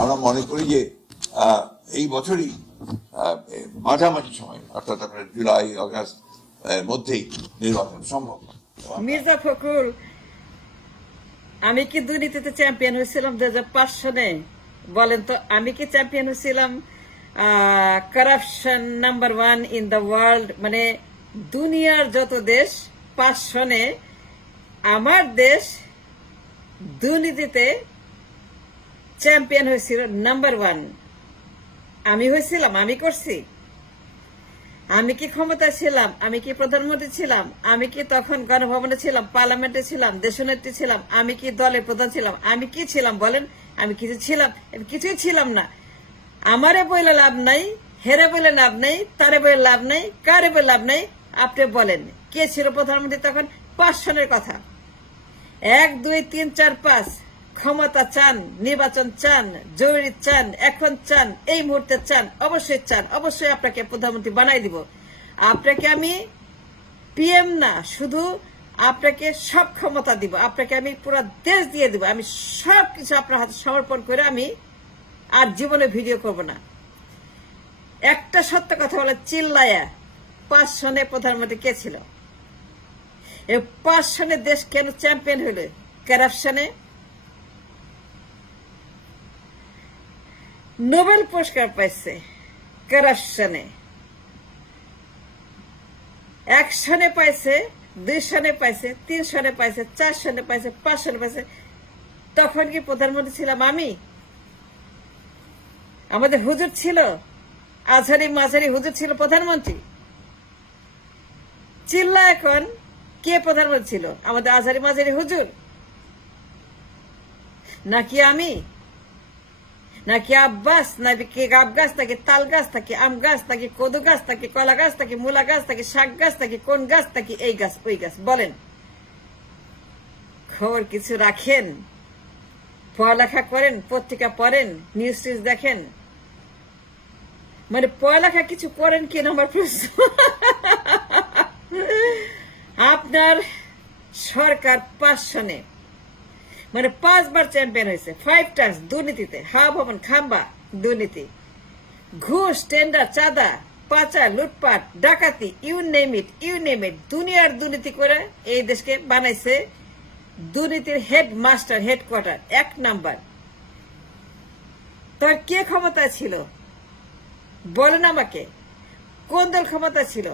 আমরা মনে করি যে এই বছরই মাঝামাঝি সময় অর্থাৎ আপনার জুলাই আগস্ট মধ্যেই নির্বাচন সম্ভব। মির্জা ফখরুল, আমি কি দুর্নীতিতে চ্যাম্পিয়ন হয়েছিলাম 2005 সনে? বলেন তো, আমি কি চ্যাম্পিয়ন হয়েছিলাম corruption number 1 in the world, মানে দুনিয়ার যত দেশ 5 সনে আমার দেশ দুর্নীতিতে চ্যাম্পিয়ন হয়েছিল নাম্বার 1। আমি হয়েছিলাম, আমি করছি। আমি কি ক্ষমতা ছিলাম? আমি কি প্রধানমন্ত্রী ছিলাম? আমি কি তখন গণভবনে ছিলাম, পার্লামেন্টে ছিলাম, দেশনেত্রী ছিলাম? আমি কি দলের প্রধান ছিলাম? আমি কি ছিলাম বলেন? আমি কিছু ছিলাম? কিছুই ছিলাম না। আমারে বইলে লাভ নাই, হেরে বইলে লাভ নাই, তারে বইলে লাভ নাই, কারে বইলে লাভ নাই। আপনি বলেন কে ছিল প্রধানমন্ত্রী তখন? 5 সনের কথা। 1, 2, 3, 4, 5 ক্ষমতা চান, নির্বাচন চান, জরুরি চান, এখন চান, এই মুহূর্তে চান, অবশ্যই চান, অবশ্যই আপনাকে প্রধানমন্ত্রী বানাই দিব। আপনাকে আমি পিএম না, শুধু আপনাকে সব ক্ষমতা দিব, আপনাকে আমি পুরো দেশ দিয়ে দিব। আমি সবকিছু আপনার হাতে সমর্পণ করে আমি আর জীবনে ভিডিও করব না। একটা সত্য কথা বলে চিল্লায়া, 5 সনে প্রধানমন্ত্রী কে ছিল? এই 5 সনে দেশ কেন চ্যাম্পিয়ন হইল? কারাপশনে। নোবেল পুরস্কার পাইছে কারাপশনে। 1 সনে পাইছে, 2 সনে পাইছে, 3 সনে পাইছে, 4 সনে পাইছে, 5 সনে পাইছে। তখন কি প্রধানমন্ত্রী ছিলাম আমি? আমাদের হুজুর ছিল, আজহারি মাঝারি হুজুর ছিল প্রধানমন্ত্রী। চিল্লা এখন কে প্রধানমন্ত্রী ছিল? আমাদের আজহারি মাঝারি হুজুর নাকি আমি, নাকি আব্বাস, নাকি গাব গাছ, নাকি তাল গাছ, নাকি আম গাছ, নাকি কদু গাছ, নাকি কলা গাছ, নাকি মূলা গাছ, নাকি শাক গাছ, নাকি কোন গাছ, নাকি এই গাছ ওই গাছ? বলেন, খবর কিছু রাখেন? পড়ালেখা করেন, পত্রিকা পড়েন, নিউজ টিউজ দেখেন? মানে পড়ালেখা কিছু করেন কি আমার প্রশ্ন। আপনার সরকার 5 সনে মানে 5 বার চ্যাম্পিয়ন হয়েছে, 5 টাইমস দুর্নীতিতে, হাওয়া ভবন, খাম্বা দুর্নীতি, ঘুষ, টেন্ডার, চাঁদা, পাচার, লুটপাট, ডাকাতি, ইউ নেম ইট, দুনিয়ার দুর্নীতি করে এই দেশকে বানাইছে দুর্নীতির হেড মাস্টার, হেডকোয়ার্টার 1 নাম্বার। তার কে ক্ষমতা ছিল বলেন আমাকে? কোন দল ক্ষমতা ছিল?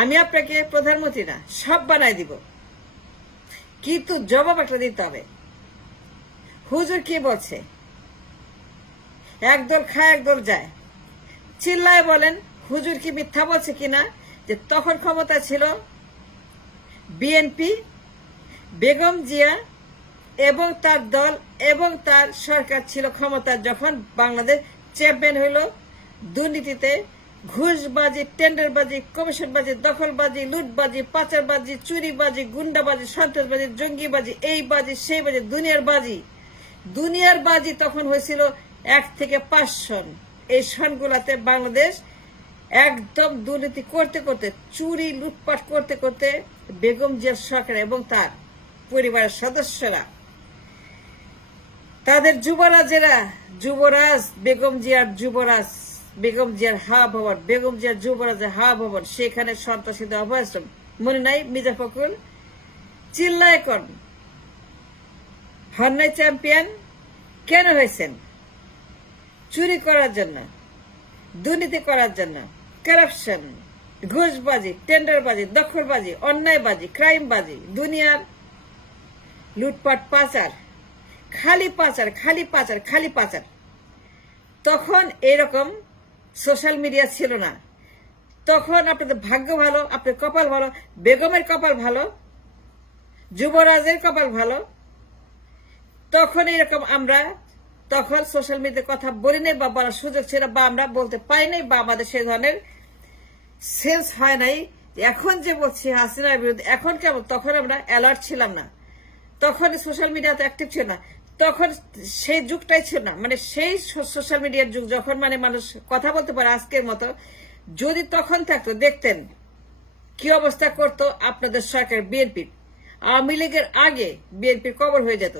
আমি আপনাকে প্রধানমন্ত্রী না, সব বানাই দিব, কিন্তু জবাব একটা দিতে হবে। হুজুর কি বলছে? একদল খায় একদল যায়। চিল্লায় বলেন হুজুর কি মিথ্যা বলছে কিনা যে তখন ক্ষমতা ছিল বিএনপি, বেগম জিয়া এবং তার দল এবং তার সরকার ছিল ক্ষমতা যখন বাংলাদেশ চ্যাম্পিয়ন হইল দুর্নীতিতে, ঘুষবাজি, টেন্ডারবাজি, কমিশনবাজি, দখলবাজি, লুটবাজি, পাচারবাজি, চুরিবাজি, গুন্ডাবাজি, সন্ত্রাসবাজি, জঙ্গিবাজি, এই বাজি সেই বাজি, দুনিয়ার বাজি তখন হয়েছিল 1 থেকে 5 সন। এই সনগুলাতে বাংলাদেশ একদম দুর্নীতি করতে করতে, চুরি লুটপাট করতে করতে বেগম জিয়ার সরকার এবং তার পরিবারের সদস্যরা, তাদের যুবরাজেরা, যুবরাজ বেগম জিয়ার যুবরাজ, বেগম জিয়ার হাওয়া ভবন, বেগম জিয়ার যুবরাজের হাওয়া ভবন, সেখানে সন্ত্রাসীদের অভয়াশ্রম। মনে নাই মির্জা ফখরুল? চিল্লায় কর, হন নাই চ্যাম্পিয়ন? কেন হয়েছেন? চুরি করার জন্য, দুর্নীতি করার জন্য, কারাপশন, ঘুষবাজি, টেন্ডারবাজি, দখলবাজি, অন্যায়বাজি, ক্রাইমবাজি, দুনিয়ার লুটপাট, পাচার, খালি পাচার, খালি পাচার, খালি পাচার। তখন এরকম সোশ্যাল মিডিয়া ছিল না। তখন আপনাদের ভাগ্য ভালো, আপনার কপাল ভালো, বেগমের কপাল ভালো, যুবরাজের কপাল ভালো। তখন এরকম আমরা তখন সোশ্যাল মিডিয়ার কথা বলি নাই বা বলার সুযোগ ছিল, বা আমরা বলতে পারি নাই, বা আমাদের সেই ধরনের সেন্স হয় নাই। এখন যে বলছি হাসিনার বিরুদ্ধে, এখন কেমন? তখন আমরা অ্যালার্ট ছিলাম না, তখন সোশ্যাল মিডিয়াতে অ্যাক্টিভ ছিল না, তখন সেই যুগটাই ছিল না। মানে সেই সোশ্যাল মিডিয়ার যুগ যখন মানে মানুষ কথা বলতে পারে আজকের মতো, যদি তখন থাকতো দেখতেন কি অবস্থা করতো আপনাদের সরকার। বিএনপি, আওয়ামী লীগের আগে বিএনপির কবর হয়ে যেত,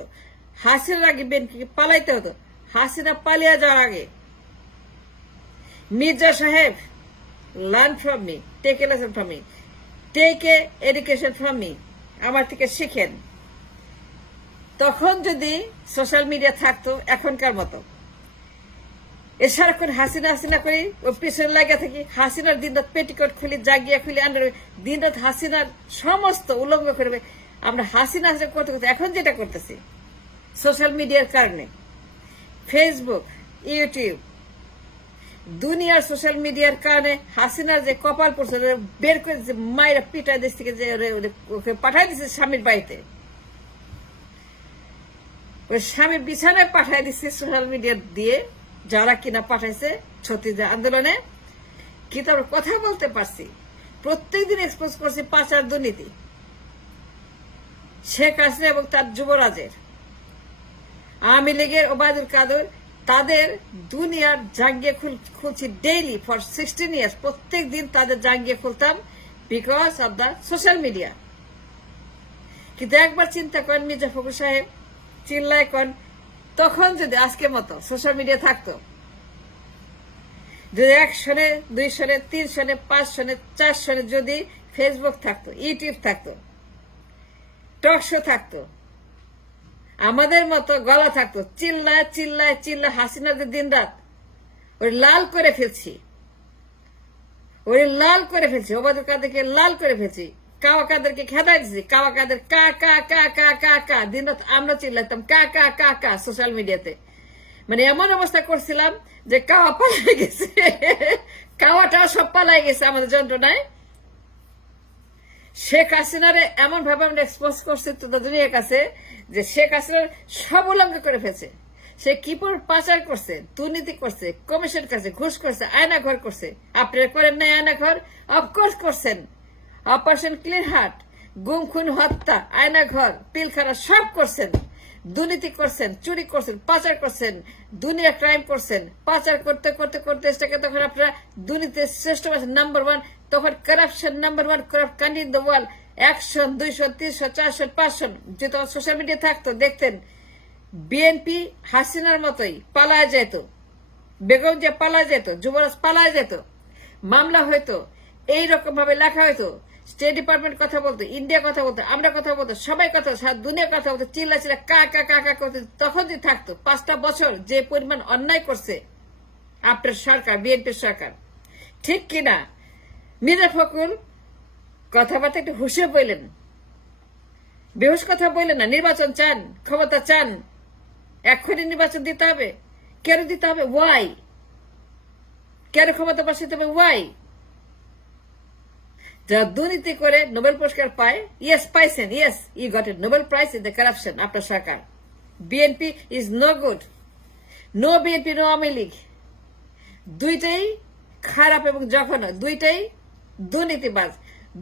হাসিনার আগে বিএনপিকে পালাইতে হতো, হাসিনা পালিয়ে যাওয়ার আগে মির্জা সাহেব learn from me, take a lesson from me, take a education from me, আমার থেকে শিখেন। তখন যদি সোশ্যাল মিডিয়া থাকতো এখনকার মতো, এ সারাক্ষণ হাসিনা হাসিনা করি ও পিছনে লাগা থাকি, হাসিনার দিনরাত পেটিকোট খুলি, জাগিয়া খুলি, আন্ডার দিনরাত হাসিনার সমস্ত উল্লঙ্ঘ করবে। আমরা হাসিনা হাসিনা করতে করতে এখন যেটা করতেছি সোশ্যাল মিডিয়ার কারণে, ফেসবুক, ইউটিউব, দুনিয়ার সোশ্যাল মিডিয়ার কারণে হাসিনার যে কপাল পড়ছে বের করে যে মায়েরা পিটায় দেশ থেকে যে ওকে পাঠাই দিচ্ছে স্বামীর বাড়িতে, ওই স্বামীর বিছানায় পাঠাই দিচ্ছে সোশ্যাল মিডিয়া দিয়ে, যারা কিনা পাঠাইছে ছত্রিশগড় আন্দোলনে। কিন্তু আমরা কথা বলতে পারছি, প্রত্যেকদিন এক্সপোজ করছি পাচার দুর্নীতি, শেখ হাসিনা এবং তার যুবরাজের, আওয়ামী লীগের ওবায়দুল কাদের, তাদের দুনিয়ার জাঙ্গিয়ে খুলছি ডেইলি ফর 16 ইয়ার্স। প্রত্যেক দিন তাদের জাঙ্গিয়ে খুলতাম because of the social media. কিন্তু একবার চিন্তা করেন মির্জা ফখরুল সাহেব চিল্লায় করেন, তখন যদি আজকের মতো সোশ্যাল মিডিয়া থাকতো, যদি 1 সনে 2 সনে 3 সনে 5 সনে 4 সনে যদি ফেসবুক থাকতো, ইউটিউব থাকতো, টক শো থাকতো, আমাদের মতো গলা থাকতো, চিল্লায় চিল্লায় চিল্লা হাসিনাদের দিন রাত ওই লাল করে ফেলছি, ওবায়দুল কাদেরকে লাল করে ফেলছি, কাওয়া কাদেরকে খেদাই দিচ্ছি, কাওয়া কাদের কা কা কা কা কা কা দিন রাত আমরা চিল্লাইতাম কা কা কা কা সোশ্যাল মিডিয়াতে। মানে এমন অবস্থা করছিলাম যে কাওয়া পালাই গেছে, কাওয়াটা সব পালাই গেছে আমাদের যন্ত্রণায়। শেখ হাসিনারে এমন ভাবে আমরা এক্সপোজ করছি দুনিয়ার কাছে যে শেখ হাসিনার সব উল্লঙ্ঘ করে ফেলছে। সে কি পাচার করছে, দুর্নীতি করছে, কমিশন করছে, ঘুষ করছে, আয়না ঘর করছে। আপনারা করেন নাই আয়না ঘর? অফকোর্স করছেন। অপারেশন ক্লিন হার্ট, গুম খুন হত্যা, আয়না ঘর, পিলখানা সব করছেন। দুর্নীতি করছেন, চুরি করছেন, পাচার করছেন, দুনিয়া ক্রাইম করছেন। পাচার করতে করতে করতে এটাকে তখন আপনারা দুর্নীতির শ্রেষ্ঠ নাম্বার 1, তখন corruption number 1, corrupt country in the world. 100, 200, 300, 400, 500 যে তখন সোশ্যাল মিডিয়া থাকতো, দেখতেন বিএনপি হাসিনার মতোই পালায় যেত, বেগম যে পালায় যেত, যুবরাজ পালায় যেত, মামলা হইতো, এইরকম ভাবে লেখা হইতো, স্টেট ডিপার্টমেন্ট কথা বলতো, ইন্ডিয়া কথা বলতো, আমরা কথা বলতো, সবাই কথা, সারা দুনিয়া কথা বলতো, চিল্লা চিল্লা কা কা কা কা করতে। তখন যে থাকতো 5টা বছর যে পরিমাণ অন্যায় করছে আপনার সরকার, বিএনপির সরকার, ঠিক কিনা? মির্জা ফখরুল কথাবার্তা একটু হুশে বললেন, বেহুশ কথা বললেন না। নির্বাচন চান, ক্ষমতা চান, এক্ষুনি নির্বাচন দিতে হবে। কেন দিতে হবে? ওয়াই? কেন ক্ষমতা বসাতে হবে? ওয়াই? যারা দুর্নীতি করে নোবেল পুরস্কার পায়, ইয়েস পাইছেন, yes you got a Nobel prize in the corruption. আপনার সরকার BNP is no good, no BNP, no Awami League, দুইটাই খারাপ এবং জঘন্য, দুইটাই দুর্নীতিবাজ,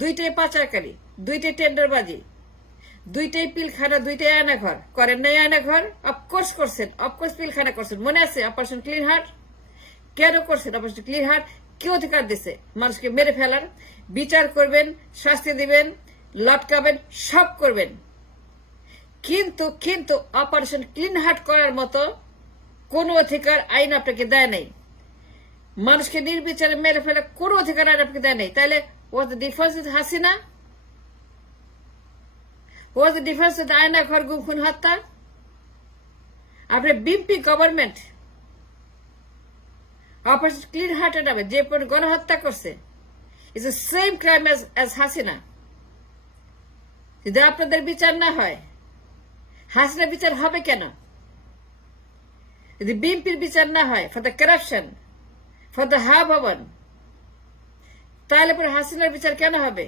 দুইটাই পাচারকারী, দুইটাই টেন্ডারবাজি, দুইটাই পিলখানা, দুইটাই আয়না ঘর। করেন নাই আয়না ঘর? অফকোর্স করছেন, অফকোর্স পিলখানা করছেন। মনে আছে অপারেশন ক্লিন হার্ট? কেন করছেন অপারেশন ক্লিন হার্ট? কি অধিকার দিছে মানুষকে মেরে ফেলার? বিচার করবেন, শাস্তি দিবেন, লটকাবেন, সব করবেন। কিন্তু কিন্তু অপারেশন ক্লিন হার্ট করার মতো কোন অধিকার আইন আপনাকে দেয় নাই। মানুষকে নির্বিচারে মেরে ফেলে কোন অধিকার আইন আপনাকে দেয় নাই। তাহলে was the difference with Hasina? Was the difference with আয়না ঘর, গুম খুন হত্যা? আপনার বিএনপি গভর্নমেন্ট অপারেশন ক্লিন হার্টের নামে যে গণহত্যা করছে, it's the same crime as Hasina. যদি আপনাদের বিচার না হয়, হাসিনা বিচার হবে কেন? যদি বিএনপির বিচার না হয় for the corruption, for the Hawa Bhaban, তাহলে পরে হাসিনার বিচার কেন হবে?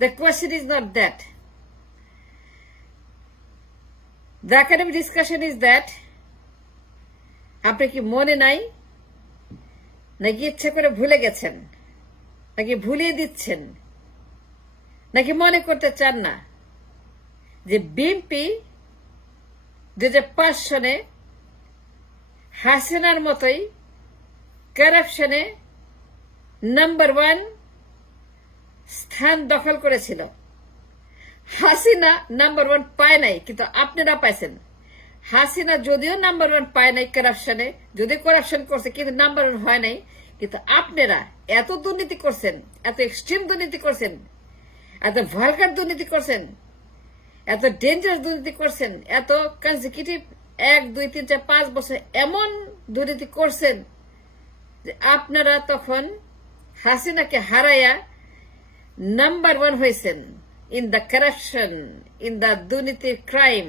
The question is not that. The academic discussion is that আপনি কি মনে নাই, নাকি ইচ্ছা করে ভুলে গেছেন, নাকি ভুলিয়ে দিচ্ছেন, নাকি মনে করতে চান না যে বিএনপি 2005 সনে হাসিনার মতোই কারাপশনে নাম্বার 1 স্থান দখল করেছিল। হাসিনা নাম্বার 1 পায় নাই, কিন্তু আপনারা পাইছেন। হাসিনা যদিও নাম্বার 1 পায় নাই কারাপশনে, যদিও কারাপশন করছে কিন্তু নাম্বার 1 হয় নাই, কিন্তু আপনারা এত দুর্নীতি করছেন, এত এক্সট্রিম দুর্নীতি করছেন, এত ভালগার দুর্নীতি করছেন, এত ডেঞ্জারাস দুর্নীতি করছেন, এত কনজিকিউটিভ 1, 2, 3, 4, 5 বছর এমন দুর্নীতি করছেন যে আপনারা তখন হাসিনাকে হারাইয়া নাম্বার 1 হয়েছেন in the corruption, in the দুর্নীতির ক্রাইম।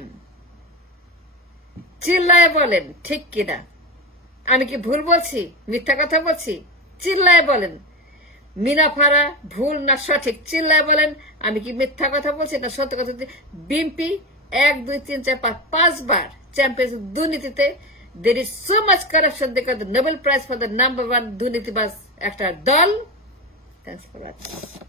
চিল্লায় বলেন ঠিক কিনা? আমি কি ভুল বলছি, মিথ্যা কথা বলছি? চিল্লায় বলেন মিনাফারা ভুল না সঠিক, চিল্লায় বলেন আমি কি মিথ্যা কথা বলছি না সত্যি কথা? বিএনপি 1, 2, 3, 4, 5 বার চ্যাম্পিয়ন্স দুর্নীতিতে। there is so much corruption, they got the Nobel Prize for the number 1 দুর্নীতিবাজ একটা দল। Thanks for watching.